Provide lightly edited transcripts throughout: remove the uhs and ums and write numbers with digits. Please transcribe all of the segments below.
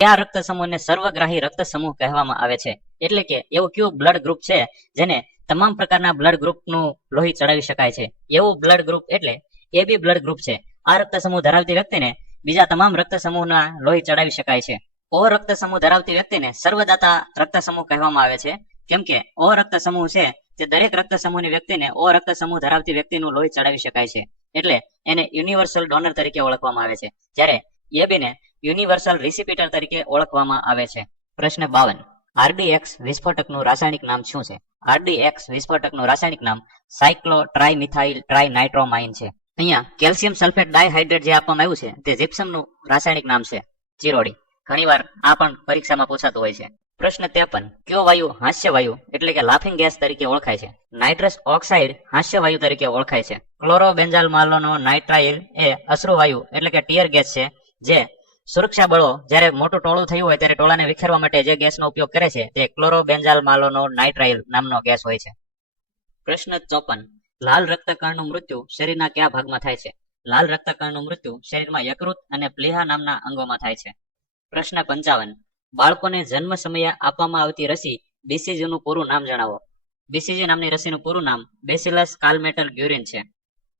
કયા રક્ત સમૂહને સર્વગ્રાહી રક્ત સમૂહ કહેવામાં આવે છે? એટલે કે એવું કયું બ્લડ ગ્રુપ છે જેને તમામ પ્રકારના બ્લડ ગ્રુપનું લોહી ચડાવી શકાય છે? એવું બ્લડ ગ્રુપ એટલે એબી બ્લડ ગ્રુપ છે. આ રક્ત સમૂહ ધરાવતી વ્યક્તિને બીજા તમામ રક્ત સમૂહના લોહી ચડાવી શકાય છે. ઓ રક્ત સમૂહ ધરાવતી વ્યક્તિને સર્વદાતા રક્ત સમૂહ કહેવામાં આવે છે, કેમ કે ઓ રક્ત સમૂહ છે તે દરેક રક્ત સમૂહની વ્યક્તિને ઓ રક્ત સમૂહ ધરાવતી વ્યક્તિનું લોહી ચડાવી શકાય છે, એટલે એને યુનિવર્સલ ડોનર તરીકે ઓળખવામાં આવે છે, જ્યારે એબીને યુનિવર્સલ રિસિપિટર તરીકે ઓળખવામાં આવે છે. પ્રશ્ન 52. આરડીએક્સ વિસ્ફોટકનું રાસાયણિક નામ શું છે? આરડીએક્સ વિસ્ફોટકનું રાસાયણિક નામ સાયક્લોટ્રાઇમિથાઇલ ટ્રાઇનાઇટ્રોમાઇન છે. અહીંયા કેલ્શિયમ સલ્ફેટ ડાયહાઇડ્રેટ જે આપવામાં આવ્યું છે તે જીપ્સમનું રાસાયણિક નામ છે, ચિરોડી. ઘણીવાર આ પણ પરીક્ષામાં પૂછાતું હોય છે. પ્રશ્ન 53. કયો વાયુ હાસ્યવાયુ એટલે કે લાફિંગ ગેસ તરીકે ઓળખાય છે? નાઇટ્રસ ઓક્સાઇડ હાસ્યવાયુ તરીકે ઓળખાય છે. ક્લોરોબેન્ઝાલમાલોનો નાઇટ્રાઇલ એ અશ્રુવાયુ એટલે કે ટીયર ગેસ છે, જે સુરક્ષા બળો જ્યારે મોટું ટોળું થયું હોય ત્યારે ટોળાને વિખેરવા માટે જે ગેસનો ઉપયોગ કરે છે તે ક્લોરોબેન્ઝાલમાલોનો નાઇટ્રાઇલ નામનો ગેસ હોય છે. પ્રશ્ન 54. લાલ રક્તકણનું મૃત્યુ શરીરના કયા ભાગમાં થાય છે? લાલ રક્તકણનું મૃત્યુ શરીરમાં યકૃત અને પ્લીહા નામના અંગોમાં થાય છે. પ્રશ્ન 55. બાળકોને જન્મ સમયે આપવામાં આવતી રસી બીસીજીનું પૂરું નામ જણાવો. બીસીજી નામની રસીનું પૂરું નામ બેસિલસ કાલમેટર ગ્યુરિન છે.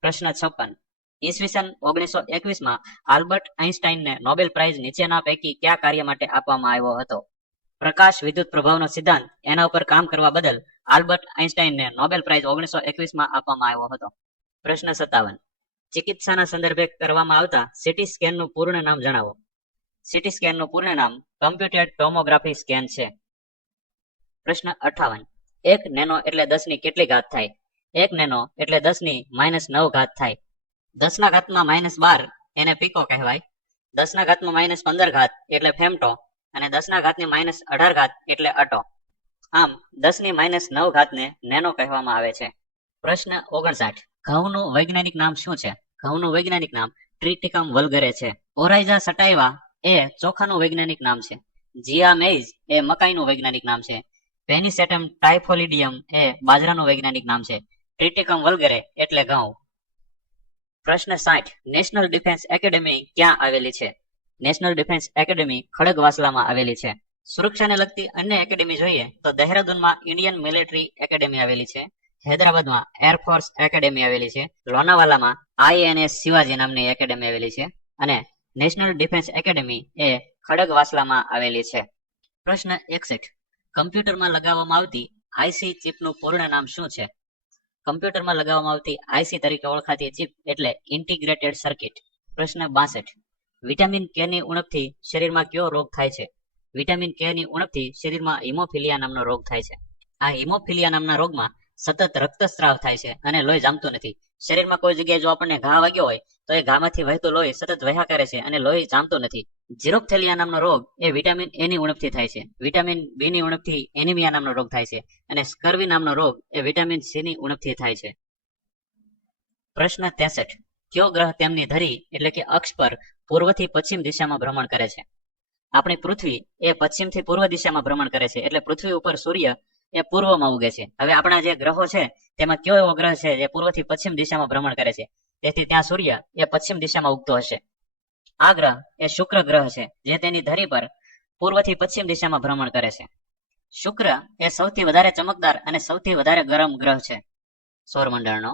પ્રશ્ન 56. ઈસવીસન 1921માં આલ્બર્ટ આઇન્સ્ટાઈનને નોબેલ પ્રાઇઝ નીચેના પૈકી કયા કાર્ય માટે આપવામાં આવ્યો હતો? પ્રકાશ વિદ્યુત પ્રભાવનો સિદ્ધાંત એના ઉપર કામ કરવા બદલ આલ્બર્ટ આઇન્સ્ટાઈનને નોબેલ પ્રાઇઝ 1921માં આપવામાં આવ્યો હતો. પ્રશ્ન 57. ચિકિત્સાના સંદર્ભે કરવામાં આવતા સીટી સ્કેનનું પૂર્ણ નામ જણાવો. સીટી સ્કેનનું પૂર્ણ નામ કમ્પ્યુટેડ ટોમોગ્રાફી સ્કેન છે. પ્રશ્ન 58. 1 નેનો એટલે 10 ની કેટલી ઘાત થાય? 1 નેનો એટલે 10 ની -9 ઘાત થાય. 10 ના ઘાતમાં -12 એને પીકો કહેવાય. 10 ના ઘાતમાં -15 ઘાત એટલે ફેમટો, અને 10 ના ઘાતની -18 ઘાત એટલે અટો. આમ 10 ની -9 ઘાતને નેનો કહેવામાં આવે છે. પ્રશ્ન 59. ઘઉંનું વૈજ્ઞાનિક નામ શું છે? ઘઉંનું વૈજ્ઞાનિક નામ ટ્રિટિકમ વલ્ગરે છે. ઓરાઇઝા સટાઇવા એ ચોખાનું વૈજ્ઞાનિક નામ છે. જીયા મેઇઝ એ મકાઈનું વૈજ્ઞાનિક નામ છે. પેનિસેટમ ટાઇફોલિડિયમ એ બાજરાનું વૈજ્ઞાનિક નામ છે. ટ્રિટિકમ વલ્ગરે એટલે ઘઉં. પ્રશ્ન 60. નેશનલ ડિફેન્સ એકેડેમી ક્યાં આવેલી છે? નેશનલ ડિફેન્સ એકેડેમી ખડગવાસલામાં આવેલી છે. સુરક્ષાને લગતી અન્ય એકેડેમી જોઈએ તો દહેરાદૂનમાં ઇન્ડિયન મિલિટરી એકેડેમી આવેલી છે. હૈદરાબાદમાં એરફોર્સ એકેડેમી આવેલી છે. લોનાવાલામાં આઈએનએસ શિવાજી નામની એકેડેમી આવેલી છે, અને નેશનલ ડિફેન્સ એકેડેમી એ ખડગવાસલામાં આવેલી છે. પ્રશ્ન 61. કમ્પ્યુટરમાં લગાવવામાં આવતી આઈસી ચિપનું પૂર્ણ નામ શું છે? કમ્પ્યુટરમાં લગાવવામાં આવતી આઈસી તરીકે ઓળખાતી ચિપ એટલે ઇન્ટિગ્રેટેડ સર્કિટ. પ્રશ્ન 62. વિટામિન કે ની ઉણપથી શરીરમાં કયો રોગ થાય છે? વિટામિન કે ની ઉણપથી શરીરમાં હિમોફિલિયા નામનો રોગ થાય છે. આ હિમોફિલિયા નામના રોગમાં સતત રક્તસ્રાવ થાય છે અને લોહી જામતું નથી. શરીરમાં કોઈ જગ્યાએ જો આપણને ઘા વાગ્યો હોય તો એ ઘામાંથી વહેતું લોહી સતત વહ્યા કરે છે અને લોહી જામતું નથી. ઝીરોપ્થેલિયા નામનો રોગ એ વિટામિન એ ની ઉણપથી થાય છે. વિટામિન બી ની ઉણપથી એનિમિયા નામનો રોગ થાય છે, અને સ્કર્વી નામનો રોગ એ વિટામિન સી ની ઉણપથી થાય છે. પ્રશ્ન 63. કયો ગ્રહ તેમની ધરી એટલે કે અક્ષ પર પૂર્વથી પશ્ચિમ દિશામાં ભ્રમણ કરે છે? આપણી પૃથ્વી એ પશ્ચિમથી પૂર્વ દિશામાં ભ્રમણ કરે છે, એટલે પૃથ્વી ઉપર સૂર્ય એ પૂર્વમાં ઉગે છે. હવે આપણા જે ગ્રહો છે તેમાં કયો એવો ગ્રહ છે જે પૂર્વથી પશ્ચિમ દિશામાં ભ્રમણ કરે છે, તેથી ત્યાં સૂર્ય એ પશ્ચિમ દિશામાં ઉગતો હશે. આ ગ્રહ એ શુક્ર ગ્રહ છે, જે તેની ધરી પર પૂર્વથી પશ્ચિમ દિશામાં ભ્રમણ કરે છે. શુક્ર એ સૌથી વધારે ચમકદાર અને સૌથી વધારે ગરમ ગ્રહ છે સૌરમંડળનો.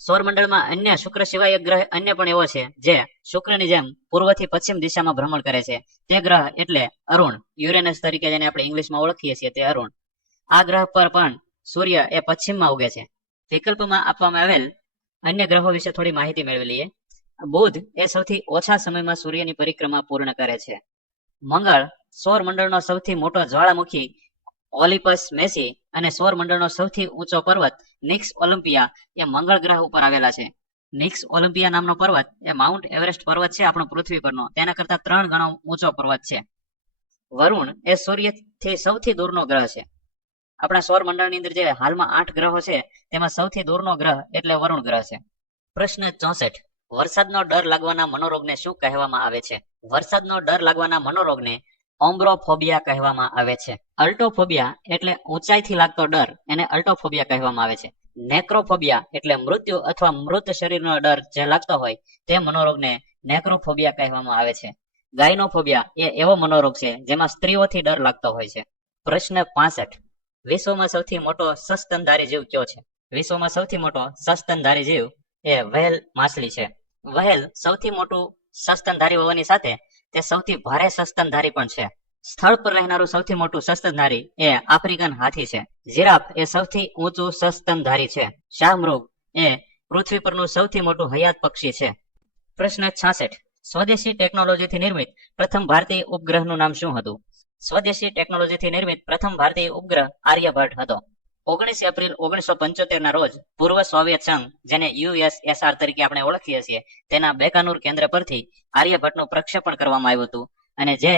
સૌરમંડળમાં અન્ય શુક્ર સિવાય એક ગ્રહ અન્ય પણ એવો છે જે શુક્રની જેમ પૂર્વથી પશ્ચિમ દિશામાં ભ્રમણ કરે છે. તે ગ્રહ એટલે અરુણ, યુરેનસ તરીકે જેને આપણે ઇંગ્લિશમાં ઓળખીએ છીએ તે અરુણ. આ ગ્રહ પર પણ સૂર્ય એ પશ્ચિમમાં ઉગે છે. વિકલ્પમાં આપવામાં આવેલ અન્ય ગ્રહો વિશે થોડી માહિતી મેળવી લઈએ. બુધ એ સૌથી ઓછા સમયમાં સૂર્યની પરિક્રમા પૂર્ણ કરે છે. મંગળ સૌરમંડળનો સૌથી મોટો જ્વાળામુખી ઓલિમ્પસ મેસી અને સૌરમંડળનો સૌથી ઊંચો પર્વત નિક્સ ઓલિમ્પિયા એ મંગળ ગ્રહ ઉપર આવેલા છે. નિક્સ ઓલિમ્પિયા નામનો પર્વત એ માઉન્ટ એવરેસ્ટ પર્વત છે આપણો પૃથ્વી પરનો, તેના કરતા 3 ગણો ઊંચો પર્વત છે. વરુણ એ સૂર્યથી સૌથી દૂરનો ગ્રહ છે. આપણા સૌરમંડળની અંદર જે હાલમાં 8 ગ્રહો છે તેમાં સૌથી દૂરનો ગ્રહ એટલે વરુણ ગ્રહ છે. પ્રશ્ન 64. વરસાદનો ડર લાગવાના મનોરોગને શું કહેવામાં આવે છે? વરસાદનો ડર લાગવાના મનોરોગને ઓમ્બ્રોફોબિયા કહેવામાં આવે છે. અલ્ટોફોબિયા એટલે ઊંચાઈથી લાગતો ડર, એને અલ્ટોફોબિયા કહેવામાં આવે છે. નેક્રોફોબિયા એટલે મૃત્યુ અથવા મૃત શરીરનો ડર જે લાગતો હોય તે મનોરોગને નેક્રોફોબિયા કહેવામાં આવે છે. ગાયનોફોબિયા એ એવો મનોરોગ છે જેમાં સ્ત્રીઓથી ડર લાગતો હોય છે. પ્રશ્ન 65. વિશ્વમાં સૌથી મોટો સસ્તનધારી જીવ કયો છે? વિશ્વમાં સૌથી મોટો સસ્તનધારી જીવ એ વ્હેલ માછલી છે. વ્હેલ સૌથી મોટું સસ્તનધારી હોવાની સાથે તે સૌથી ભારે સસ્તનધારી પણ છે. સ્થળ પર રહેનારું સૌથી મોટું સસ્તનધારી એ આફ્રિકન હાથી છે. જીરાફ એ સૌથી ઊંચું સસ્તનધારી છે. શાહમૃગ એ પૃથ્વી પરનું સૌથી મોટું હયાત પક્ષી છે. પ્રશ્ન 66. સ્વદેશી ટેકનોલોજીથી નિર્મિત પ્રથમ ભારતીય ઉપગ્રહનું નામ શું હતું? સ્વદેશી ટેકનોલોજીથી નિર્મિત પ્રથમ ભારતીય ઉપગ્રહ આર્યભટ્ટ હતો. 19 એપ્રિલ 1975 ના રોજ પૂર્વ સોવિયત સંઘ, જેને USSR તરીકે આપણે ઓળખીએ છીએ, તેના બેકાનુર કેન્દ્ર પરથી આર્યભટ્ટનું પ્રક્ષેપણ કરવામાં આવ્યું હતું અને જે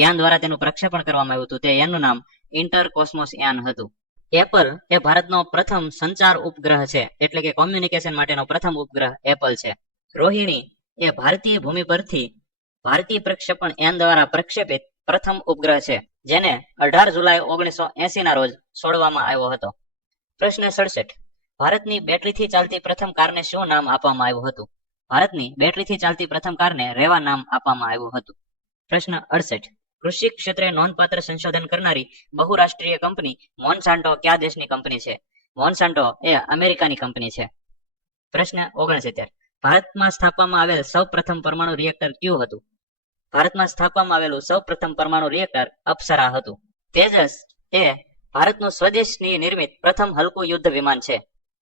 યાન દ્વારા તેનું પ્રક્ષેપણ કરવામાં આવ્યું હતું તે યાનનું નામ ઇન્ટરકોસ્મોસ યાન હતું. એપલ એ ભારતનો પ્રથમ સંચાર ઉપગ્રહ છે, એટલે કે કોમ્યુનિકેશન માટેનો પ્રથમ ઉપગ્રહ એપલ છે. રોહિણી એ ભારતીય ભૂમિ પરથી ભારતીય પ્રક્ષેપણ યાન દ્વારા પ્રક્ષેપિત પ્રથમ ઉપગ્રહ છે, જેને 18 જુલાઈ 1980 ના રોજ છોડવામાં આવ્યો હતો. પ્રશ્ન 67. ભારતની બેટરીથી ચાલતી પ્રથમ કારને શું નામ આપવામાં આવ્યું હતું? ભારતની બેટરીથી ચાલતી પ્રથમ કારને રેવા નામ આપવામાં આવ્યું હતું. પ્રશ્ન 68. કૃષિ ક્ષેત્રે નોંધપાત્ર સંશોધન કરનારી બહુરાષ્ટ્રીય કંપની મોન્સાન્ટો કયા દેશની કંપની છે? મોન્સાન્ટો એ અમેરિકાની કંપની છે. પ્રશ્ન 69. ભારતમાં સ્થાપવામાં આવેલ સૌ પ્રથમ પરમાણુ રિએક્ટર કયું હતું? ભારતમાં સ્થાપવામાં આવેલું સૌ પ્રથમ પરમાણુ રિએક્ટર અપ્સરા હતું. તેજસ એ ભારતનું સ્વદેશની નિર્મિત પ્રથમ હલકું યુદ્ધ વિમાન છે.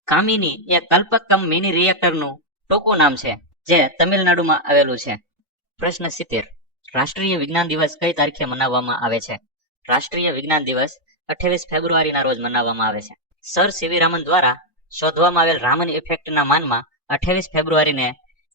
કામિની એ કલ્પકમ મિની રિએક્ટરનું ટૂંકું નામ છે, જે તમિલનાડુમાં આવેલું છે. પ્રશ્ન 70. રાષ્ટ્રીય વિજ્ઞાન દિવસ કઈ તારીખે મનાવવામાં આવે છે? રાષ્ટ્રીય વિજ્ઞાન દિવસ 28 ફેબ્રુઆરીના રોજ મનાવવામાં આવે છે. સર સીવી રામન દ્વારા શોધવામાં આવેલ રામન ઇફેક્ટના માનમાં 28 ફેબ્રુઆરીને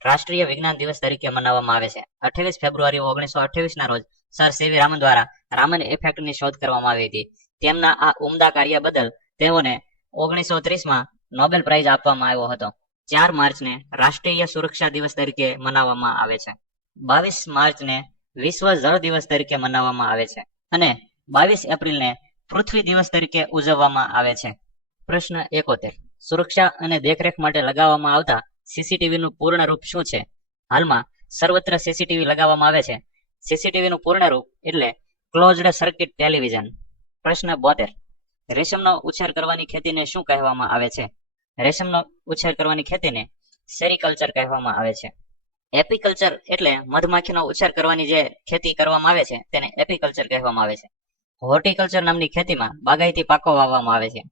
રાષ્ટ્રીય વિજ્ઞાન દિવસ તરીકે મનાવવામાં આવે છે. 28 ફેબ્રુઆરી 1928 ના રોજ સર સીવી રામન દ્વારા રામન ઇફેક્ટની શોધ કરવામાં આવી હતી. તેમના આ ઉમદા કાર્ય બદલ તેઓને 1930માં નોબેલ પ્રાઇઝ આપવામાં આવ્યો હતો. 4 માર્ચને રાષ્ટ્રીય સુરક્ષા દિવસ તરીકે મનાવવામાં આવે છે. 22 માર્ચને વિશ્વ જળ દિવસ તરીકે મનાવવામાં આવે છે અને 22 એપ્રિલને પૃથ્વી દિવસ તરીકે ઉજવવામાં આવે છે. પ્રશ્ન 71. સુરક્ષા અને દેખરેખ માટે લગાવવામાં આવતા સીસીટીવીનું પૂર્ણ રૂપ શું છે? હાલમાં સર્વત્ર સીસીટીવી લગાવવામાં આવે છે. સીસીટીવીનું પૂર્ણ રૂપ એટલે ક્લોઝડ સર્કિટ ટેલિવિઝન. પ્રશ્ન 72. રેશમનો ઉછેર કરવાની ખેતીને શું કહેવામાં આવે છે? રેશમનો ઉછેર કરવાની ખેતીને સેરીકલ્ચર કહેવામાં આવે છે. એપીકલ્ચર એટલે મધમાખીનો ઉછેર કરવાની જે ખેતી કરવામાં આવે છે તેને એપીકલ્ચર કહેવામાં આવે છે. હોર્ટિકલ્ચર નામની ખેતીમાં બાગાયતી પાકો વાવવામાં આવે છે.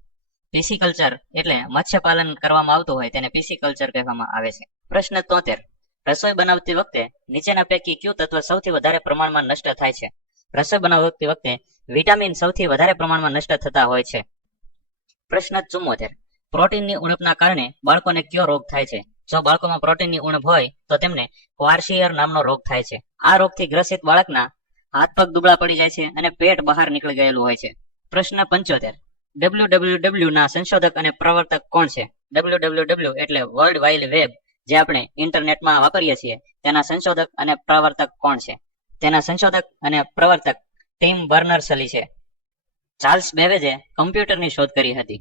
પિસિકલ્ચર એટલે મત્સ્યપાલન કરવામાં આવતું હોય તેને પિસિકલ્ચર કહેવામાં આવે છે. પ્રશ્ન 73. રસોઈ બનાવતી વખતે નીચેના પૈકી કયું તત્વ સૌથી વધારે પ્રમાણમાં નષ્ટ થાય છે? રસોઈ બનાવતી વખતે વિટામિન સૌથી વધારે પ્રમાણમાં નષ્ટ થતા હોય છે. પ્રશ્ન 74. પ્રોટીનની ઉણપના કારણે બાળકોને કયો રોગ થાય છે? જો બાળકોમાં પ્રોટીનની ઉણપ હોય તો તેમને ક્વાર્શિયર નામનો રોગ થાય છે. આ રોગથી ગ્રસિત બાળકના હાથ પગ દુબળા પડી જાય છે અને પેટ બહાર નીકળી ગયેલું હોય છે. પ્રશ્ન 75. www ના સંશોધક અને પ્રવર્તક કોણ છે? www એટલે વર્લ્ડ વાઇડ વેબ, જે આપણે ઇન્ટરનેટમાં વાપરીએ છીએ, તેના સંશોધક અને પ્રવર્તક કોણ છે? તેના સંશોધક અને પ્રવર્તક ટિમ બર્નર્સ-લી છે. ચાર્લ્સ બેબેજે કમ્પ્યુટરની શોધ કરી હતી.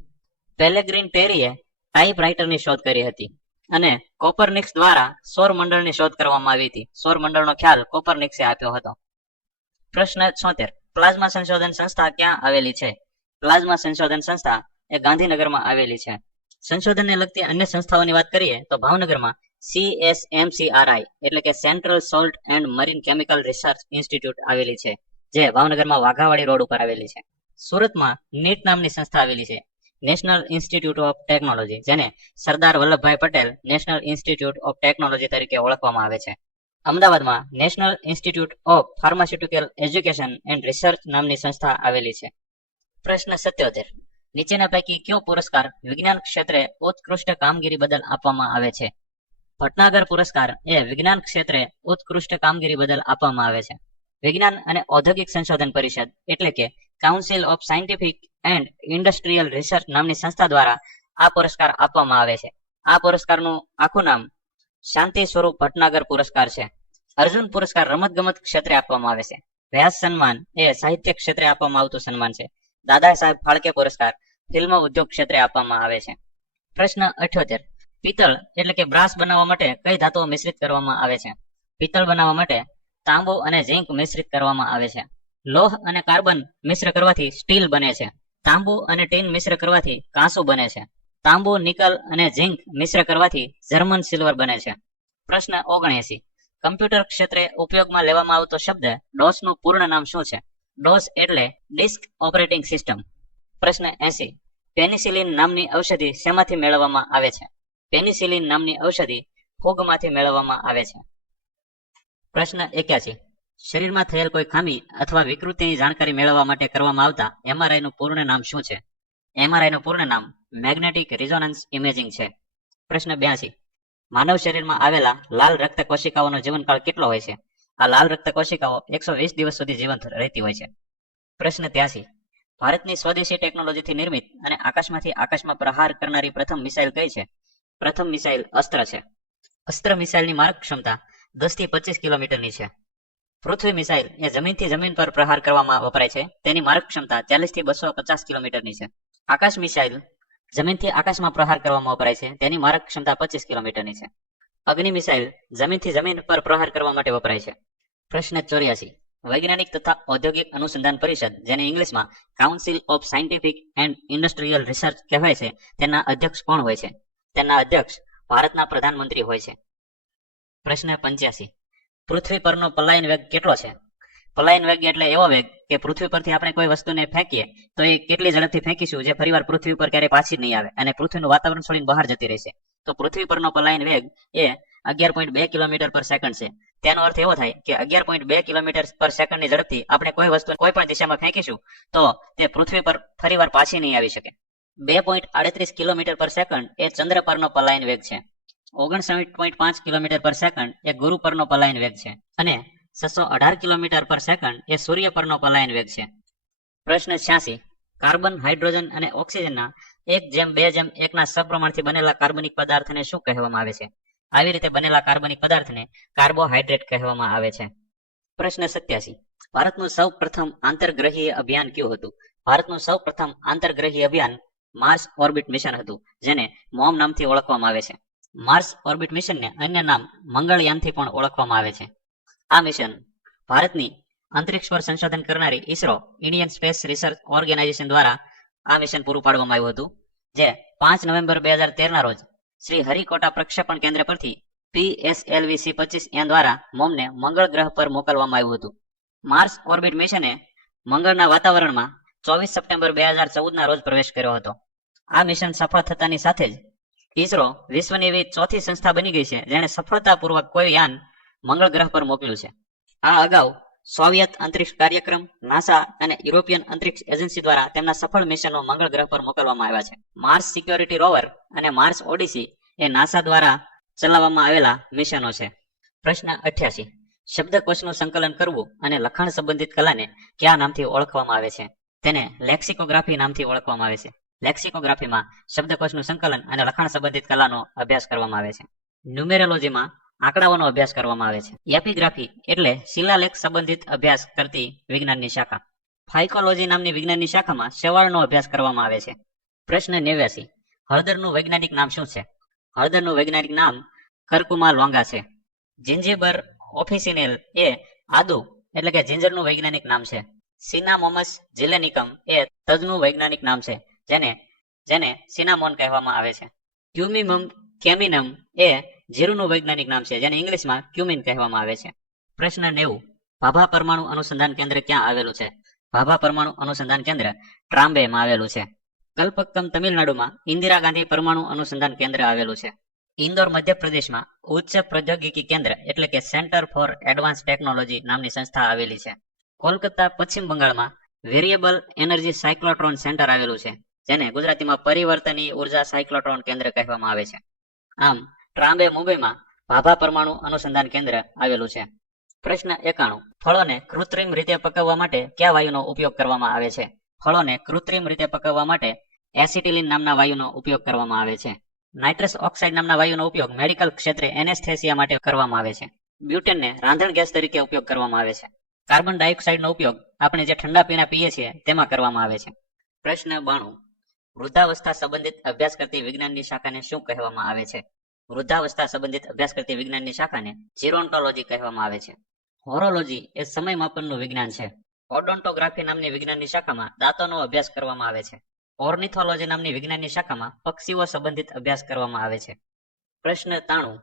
પેલેગ્રીન પેરીએ ટાઇપરાઇટરની શોધ કરી હતી અને કોપરનિક્સ દ્વારા સૌરમંડળની શોધ કરવામાં આવી હતી. સૌરમંડળનો ખ્યાલ કોપરનિક્સે આપ્યો હતો. પ્રશ્ન 76. પ્લાઝમા સંશોધન સંસ્થા ક્યાં આવેલી છે? પ્લાઝમા સંશોધન સંસ્થા એ ગાંધીનગરમાં આવેલી છે. સંશોધનને લગતી અન્ય સંસ્થાઓની વાત કરીએ તો ભાવનગરમાં CSMCRI એટલે કે central salt and marine chemical research institute આવેલી છે, જે ભાવનગરમાં વાઘાવાડી રોડ ઉપર આવેલી છે. સુરતમાં નીટ નામની સંસ્થા આવેલી છે, નેશનલ ઇન્સ્ટિટ્યૂટ ઓફ ટેકનોલોજી, જેને Sardar Vallabhbhai Patel national institute of technology તરીકે ઓળખવામાં આવે છે. અમદાવાદમાં national institute of pharmaceutical education and research નામની સંસ્થા આવેલી છે. પ્રશ્ન 77. નીચેના પૈકી કયો પુરસ્કાર વિજ્ઞાન ક્ષેત્રે ઉત્કૃષ્ટ કામગીરી બદલ આપવામાં આવે છે? ભટનાગર પુરસ્કાર એ વિજ્ઞાન ક્ષેત્રે ઉત્કૃષ્ટ કામગીરી બદલ આપવામાં આવે છે. વિજ્ઞાન અને ઔદ્યોગિક સંશોધન પરિષદ એટલે કે council of scientific and industrial research નામની સંસ્થા દ્વારા આ પુરસ્કાર આપવામાં આવે છે. આ પુરસ્કારનું આખું નામ શાંતિ સ્વરૂપ ભટનાગર પુરસ્કાર છે. અર્જુન પુરસ્કાર રમતગમત ક્ષેત્રે આપવામાં આવે છે. વ્યાસ સન્માન એ સાહિત્ય ક્ષેત્રે આપવામાં આવતું સન્માન છે. દાદા સાહેબ ફાળકે પુરસ્કાર ફિલ્મ ઉદ્યોગ ક્ષેત્રે આપવામાં આવે છે. પ્રશ્ન 78. પિત્તળ એટલે કે બ્રાસ બનાવવા માટે કઈ ધાતુઓ મિશ્રિત કરવામાં આવે છે? પિત્તળ બનાવવા માટે તાંબુ અને ઝીંક મિશ્રિત કરવામાં આવે છે. લોહ અને કાર્બન મિશ્ર કરવાથી સ્ટીલ બને છે. તાંબુ અને ટીન મિશ્ર કરવાથી કાંસુ બને છે. તાંબુ, નિકલ અને ઝીંક મિશ્ર કરવાથી જર્મન સિલ્વર બને છે. પ્રશ્ન 79. કમ્પ્યુટર ક્ષેત્રે ઉપયોગમાં લેવામાં આવતો શબ્દ ડોસનું પૂર્ણ નામ શું છે? ડોસ એટલે ડિસ્ક ઓપરેટિંગ સિસ્ટમ. પ્રશ્ન 80. પેનિસિલિન નામની ઔષધિ શેમાંથી મેળવવામાં આવે છે? પેનિસિલિન નામની ઔષધિ ફૂગમાંથી મેળવવામાં આવે છે. પ્રશ્ન 81. શરીરમાં થયેલ કોઈ ખામી અથવા વિકૃતિની જાણકારી મેળવવા માટે કરવામાં આવતા એમઆરઆઈનું પૂર્ણ નામ શું છે? એમઆરઆઈનું પૂર્ણ નામ મેગ્નેટિક રિઝોનન્સ ઇમેજિંગ છે. પ્રશ્ન 82. માનવ શરીરમાં આવેલા લાલ રક્ત કોશિકાઓનો જીવનકાળ કેટલો હોય છે? આ લાલ રક્ત કોશિકાઓ 120 દિવસ સુધી જીવંત રહેતી હોય છે. પ્રશ્ન 83. ભારતની સ્વદેશી ટેકનોલોજીથી નિર્મિત અને આકાશમાંથી આકાશમાં પ્રહાર કરનારી પ્રથમ મિસાઇલ કઈ છે? પ્રથમ મિસાઇલ અસ્ત્ર છે. અસ્ત્ર મિસાઇલની મારક ક્ષમતા 10 થી 25 કિલોમીટરની છે. પૃથ્વી મિસાઇલ એ જમીનથી જમીન પર પ્રહાર કરવામાં વપરાય છે. તેની મારક ક્ષમતા 40 થી 250 કિલોમીટરની છે. આકાશ મિસાઇલ જમીનથી આકાશમાં પ્રહાર કરવામાં વપરાય છે. તેની મારક ક્ષમતા 25 કિલોમીટરની છે. અગ્નિ મિસાઇલ જમીનથી જમીન પર પ્રહાર કરવા માટે વપરાય છે. પ્રશ્ન 84. વૈજ્ઞાનિક તથા ઔદ્યોગિક અનુસંધાન પરિષદ, જેને ઇંગ્લિશમાં council of scientific and industrial research કહેવાય છે, તેના અધ્યક્ષ કોણ હોય છે? તેના અધ્યક્ષ ભારતના પ્રધાનમંત્રી હોય છે. પ્રશ્ન 85. પૃથ્વી પરનો પલાયન વેગ કેટલો છે? પલાયન વેગ એટલે એવો વેગ કે પૃથ્વી પરથી આપણે કોઈ વસ્તુને ફેંકીએ તો એ કેટલી ઝડપથી ફેંકીશું જે ફરીવાર પૃથ્વી પર ક્યારેય પાછી નહીં આવે અને પૃથ્વીનું વાતાવરણ છોડીને બહાર જતી રહેશે. તો પૃથ્વી પરનો પલાયન વેગ એ 11.2 કિલોમીટર પર સેકન્ડ છે. તેનો અર્થ એવો થાય કે 11.2 કિલોમીટર પર સેકન્ડની ઝડપથી આપણે કોઈ વસ્તુ કોઈ પણ દિશામાં ફેંકીશું તો તે પૃથ્વી પર ફરીવાર પાછી નહીં આવી શકે. 2.38 કિલોમીટર પર સેકન્ડ એ ચંદ્ર પરનો પલાયન વેગ છે. 59.5 કિલોમીટર પર સેકન્ડ એ ગુરુ પરનો પલાયન વેગ છે અને 618 કિલોમીટર પર સેકન્ડ એ સૂર્ય પરનો પલાયન વેગ છે. પ્રશ્ન 86. કાર્બન, હાઇડ્રોજન અને ઓક્સિજનના 1:2:1 ના સપ્રમાણથી બનેલા કાર્બનિક પદાર્થને શું કહેવામાં આવે છે? આવી રીતે બનેલા કાર્બનિક પદાર્થને કાર્બોહાઈડ્રેટ કહેવામાં આવે છે. પ્રશ્ન 87. ભારતનું સૌ પ્રથમ આંતરગ્રહીય અભિયાન કયું હતું? ભારતનું સૌ પ્રથમ આંતરગ્રહીય અભિયાન માર્સ ઓર્બિટ મિશન હતું, જેને મોમ નામથી ઓળખવામાં આવે છે. માર્સ ઓર્બિટ મિશનને અન્ય નામ મંગળયાનથી પણ ઓળખવામાં આવે છે. આ મિશન ભારતની અંતરિક્ષ પર સંશોધન કરનારી ISRO, Indian Space Research Organisation દ્વારા આ મિશન પૂરું પાડવામાં આવ્યું હતું, જે 5 નવેમ્બર 2013 ના રોજ શ્રી હરિકોટા પ્રક્ષેપણ કેન્દ્ર પરથી PSLV-C25N દ્વારા મોમને મંગળ ગ્રહ પર મોકલવામાં આવ્યું હતું. માર્સ ઓર્બિટ મિશને મંગળના વાતાવરણમાં 24 સપ્ટેમ્બર 2014 ના રોજ પ્રવેશ કર્યો હતો. આ મિશન સફળ થતાની સાથે જ ઇસરો વિશ્વની એવી ચોથી સંસ્થા બની ગઈ છે જેણે સફળતાપૂર્વક કોઈ યાન મંગળ ગ્રહ પર મોકલ્યું છે. આ અગાઉ સોવિયત અંતરિક્ષ કાર્યક્રમ, નાસા અને યુરોપિયન અંતરિક્ષ એજન્સી દ્વારા તેમના સફળ મિશનો મંગળ ગ્રહ પર મોકલવામાં આવ્યા છે. માર્સ સિક્યોરિટી રોવર અને માર્સ ઓડિસી એ નાસા દ્વારા ચલાવવામાં આવેલા મિશનો છે. પ્રશ્ન 88. શબ્દકોશનું સંકલન કરવું અને લખાણ સંબંધિત કલાને કયા નામથી ઓળખવામાં આવે છે? તેને લેક્સિકોગ્રાફી નામથી ઓળખવામાં આવે છે. લેક્સિકોગ્રાફીમાં શબ્દકોશનું સંકલન અને લખાણ સંબંધિત કલાનો અભ્યાસ કરવામાં આવે છે. ન્યુમેરોલોજીમાં આંકડાઓનો અભ્યાસ કરવામાં આવે છે. એપિગ્રાફી એટલે શિલાલેખ સંબંધિત અભ્યાસ કરતી વિજ્ઞાનની શાખા. ફાઇકોલોજી નામની વિજ્ઞાનની શાખામાં શેવાળનો અભ્યાસ કરવામાં આવે છે. પ્રશ્ન 89. હળદરનું વૈજ્ઞાનિક નામ શું છે? હળદરનું વૈજ્ઞાનિક નામ કર્કુમા લોંગા છે. જિંજીબર ઓફિસિનેલ એ આદુ એટલે કે જિંજરનું વૈજ્ઞાનિક નામ છે. સિનામોમસ જીલેનિકમ એ તજનું વૈજ્ઞાનિક નામ છે, જેને સિનામોન કહેવામાં આવે છે. ક્યુમિમમ કેમિનમ એ જીરુનું વૈજ્ઞાનિક નામ છે, જેને ઇંગ્લિશમાં ક્યુમિન કહેવામાં આવે છે. પ્રશ્ન 90. ભાભા પરમાણુ અનુસંધાન કેન્દ્ર ક્યાં આવેલું છે? ભાભા પરમાણુ અનુસંધાન કેન્દ્ર ટ્રામ્બેમાં આવેલું છે. કલ્પક્કમ તમિલનાડુમાં ઇન્દિરા ગાંધી પરમાણુ અનુસંધાન કેન્દ્ર આવેલું છે. ઇન્દોર મધ્યપ્રદેશમાં ઉચ્ચ પ્રૌદ્યોગિકી કેન્દ્ર એટલે કે સેન્ટર ફોર એડવાન્સ ટેકનોલોજી નામની સંસ્થા આવેલી છે. કોલકાતા પશ્ચિમ બંગાળમાં વેરિયેબલ એનર્જી સાયક્લોટ્રોન સેન્ટર આવેલું છે, જેને ગુજરાતીમાં પરિવર્તનીય ઉર્જા સાયક્લોટ્રોન કેન્દ્ર કહેવામાં આવે છે. આમ ટ્રામ્બે મુંબઈમાં ભાભા પરમાણુ અનુસંધાન કેન્દ્ર આવેલું છે. પ્રશ્ન 91. ફળોને કૃત્રિમ રીતે પકવવા માટે કયા વાયુનો ઉપયોગ કરવામાં આવે છે? ફળોને કૃત્રિમ રીતે પકવવા માટે એસિટિલિન નામના વાયુનો ઉપયોગ કરવામાં આવે છે. નાઇટ્રસ ઓક્સાઇડ નામના વાયુનો ઉપયોગ મેડિકલ ક્ષેત્રે એનેસ્થેસિયા માટે કરવામાં આવે છે. બ્યુટેનને રાંધણ ગેસ તરીકે ઉપયોગ કરવામાં આવે છે. કાર્બન ડાયોક્સાઇડનો ઉપયોગ આપણે જે ઠંડા પીણા પીએ છીએ તેમાં કરવામાં આવે છે. પ્રશ્ન 92. વૃદ્ધાવસ્થા સંબંધિત અભ્યાસ કરતી વિજ્ઞાનની શાખાને શું કહેવામાં આવે છે? વૃદ્ધાવસ્થા સંબંધિત અભ્યાસ કરતી વિજ્ઞાનની શાખાને જીરોન્ટોલોજી કહેવામાં આવે છે. હોરોલોજી એ સમય માપનનું વિજ્ઞાન છે. ઓડોન્ટોગ્રાફી નામની વિજ્ઞાનની શાખામાં દાંતોનો અભ્યાસ કરવામાં આવે છે. ઓર્નિથોલોજી નામની વિજ્ઞાનની શાખામાં પક્ષીઓ સંબંધિત અભ્યાસ કરવામાં આવે છે. પ્રશ્ન 93.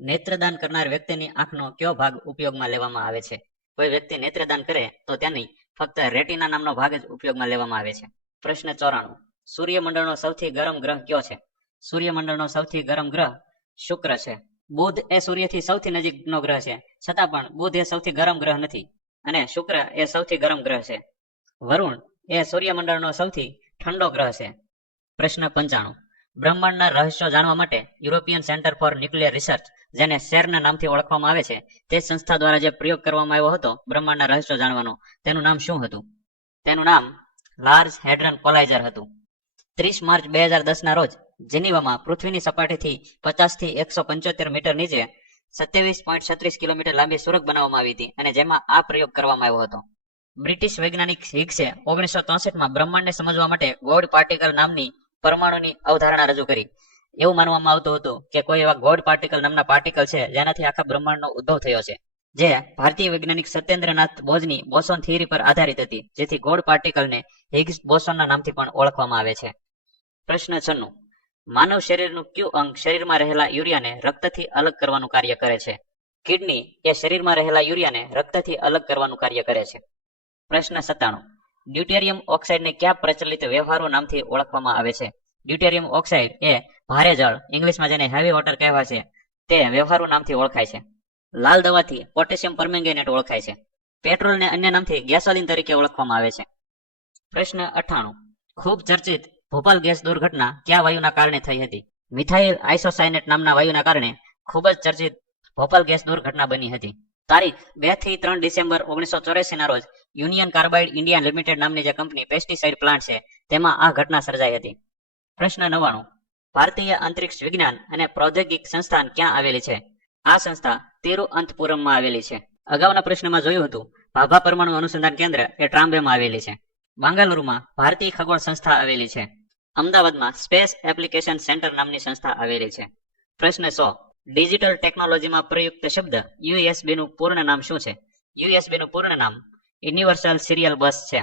નેત્રદાન કરનાર વ્યક્તિની આંખનો કયો ભાગ ઉપયોગમાં લેવામાં આવે છે? કોઈ વ્યક્તિ નેત્રદાન કરે તો તેની ફક્ત રેટિના નામનો ભાગ જ ઉપયોગમાં લેવામાં આવે છે. પ્રશ્ન 94. સૂર્યમંડળનો સૌથી ગરમ ગ્રહ કયો છે? સૂર્યમંડળનો સૌથી ગરમ ગ્રહ શુક્ર છે. બુધ એ સૂર્યથી સૌથી નજીકનો ગ્રહ છે, છતાં પણ બુધ એ સૌથી ગરમ ગ્રહ નથી, અને શુક્ર એ સૌથી ગરમ ગ્રહ છે. વરુણ એ સૂર્યમંડળનો સૌથી ઠંડો ગ્રહ છે. પ્રશ્ન 95. બ્રહ્માંડના રહસ્યો જાણવા માટે European centre for nuclear research, જેને CERN નામથી ઓળખવામાં આવે છે, તે સંસ્થા દ્વારા જે પ્રયોગ કરવામાં આવ્યો હતો બ્રહ્માંડના રહસ્યો જાણવાનો, તેનું નામ શું હતું? તેનું નામ લાર્જ હેડ્રન કોલાઇઝર હતું. 30 માર્ચ 2010 ના રોજ જેનીવામાં પૃથ્વીની સપાટીથી 50 થી 175 મીટર નીચે 27.36 કિલોમીટર લાંબી સુરંગ બનાવવામાં આવી હતી, અને જેમાં આ પ્રયોગ કરવામાં આવ્યો હતો. બ્રિટિશ વૈજ્ઞાનિક હિગ્સે 1963માં બ્રહ્માંડને સમજવા માટે ગોડ પાર્ટિકલ નામની પરમાણુની અવધારણા રજૂ કરી. એવું માનવામાં આવતું હતું કે કોઈ એવા ગોડ પાર્ટિકલ નામના પાર્ટિકલ છે જેનાથી આખા બ્રહ્માંડનો ઉદ્ભવ થયો છે, જે ભારતીય વૈજ્ઞાનિક સત્યેન્દ્રનાથ બોઝની બોસોન થિયરી પર આધારિત હતી, જેથી ગોડ પાર્ટિકલને હિગ્સ બોસોનના નામથી પણ ઓળખવામાં આવે છે. પ્રશ્ન 96. માનવ શરીરનું કયું અંગ શરીરમાં રહેલા યુરિયાને રક્તથી અલગ કરવાનું કાર્ય કરે છે? કિડની એ શરીરમાં રહેલા યુરિયાને રક્તથી અલગ કરવાનું કાર્ય કરે છે. પ્રશ્ન 97. ડ્યુટેરિયમ ઓક્સાઇડને કયા પ્રચલિત વ્યવહારો નામથી ઓળખવામાં આવે છે? ડ્યુટેરિયમ ઓક્સાઇડ એ ભારે જળ, ઇંગ્લિશમાં જેને હેવી વોટર કહેવાય છે, તે વ્યવહારો નામથી ઓળખાય છે. લાલ દવાથી પોટેશિયમ પરમેંગેનેટ ઓળખાય છે. પેટ્રોલને અન્ય નામથી ગેસોલિન તરીકે ઓળખવામાં આવે છે. પ્રશ્ન 98. ખૂબ ચર્ચિત ભોપાલ ગેસ દુર્ઘટના કયા વાયુના કારણે થઈ હતી? મિથાઇલ આઇસોસાયનેટ નામના વાયુના કારણે ખૂબ જ ચર્ચિત ભોપાલ ગેસ દુર્ઘટના બની હતી. તારીખ 2 થી 3 ડિસેમ્બર 1984 ના રોજ યુનિયન કાર્બાઇડ ઇન્ડિયા લિમિટેડ નામની જે કંપની પેસ્ટિસાઇડ પ્લાન્ટ છે, તેમાં આ ઘટના સર્જાઈ હતી. પ્રશ્ન 99. ભારતીય અંતરિક્ષ વિજ્ઞાન અને પ્રૌદ્યોગિક સંસ્થાન ક્યાં આવેલી છે? આ સંસ્થા તિરુઅનંતપુરમમાં આવેલી છે. અગાઉના પ્રશ્નમાં જોયું હતું, ભાભા પરમાણુ અનુસંધાન કેન્દ્ર એ ટ્રામ્બેમાં આવેલી છે. બાંગાલુરુમાં ભારતીય ખગોળ સંસ્થા આવેલી છે. અમદાવાદમાં સ્પેસ એપ્લિકેશન સેન્ટર નામની સંસ્થા આવેલી છે. પ્રશ્ન 100. ડિજિટલ ટેકનોલોજીમાં પ્રયુક્ત શબ્દ USB નું પૂર્ણ નામ શું છે? USB નું પૂર્ણ નામ યુનિવર્સલ સિરિયલ બસ છે.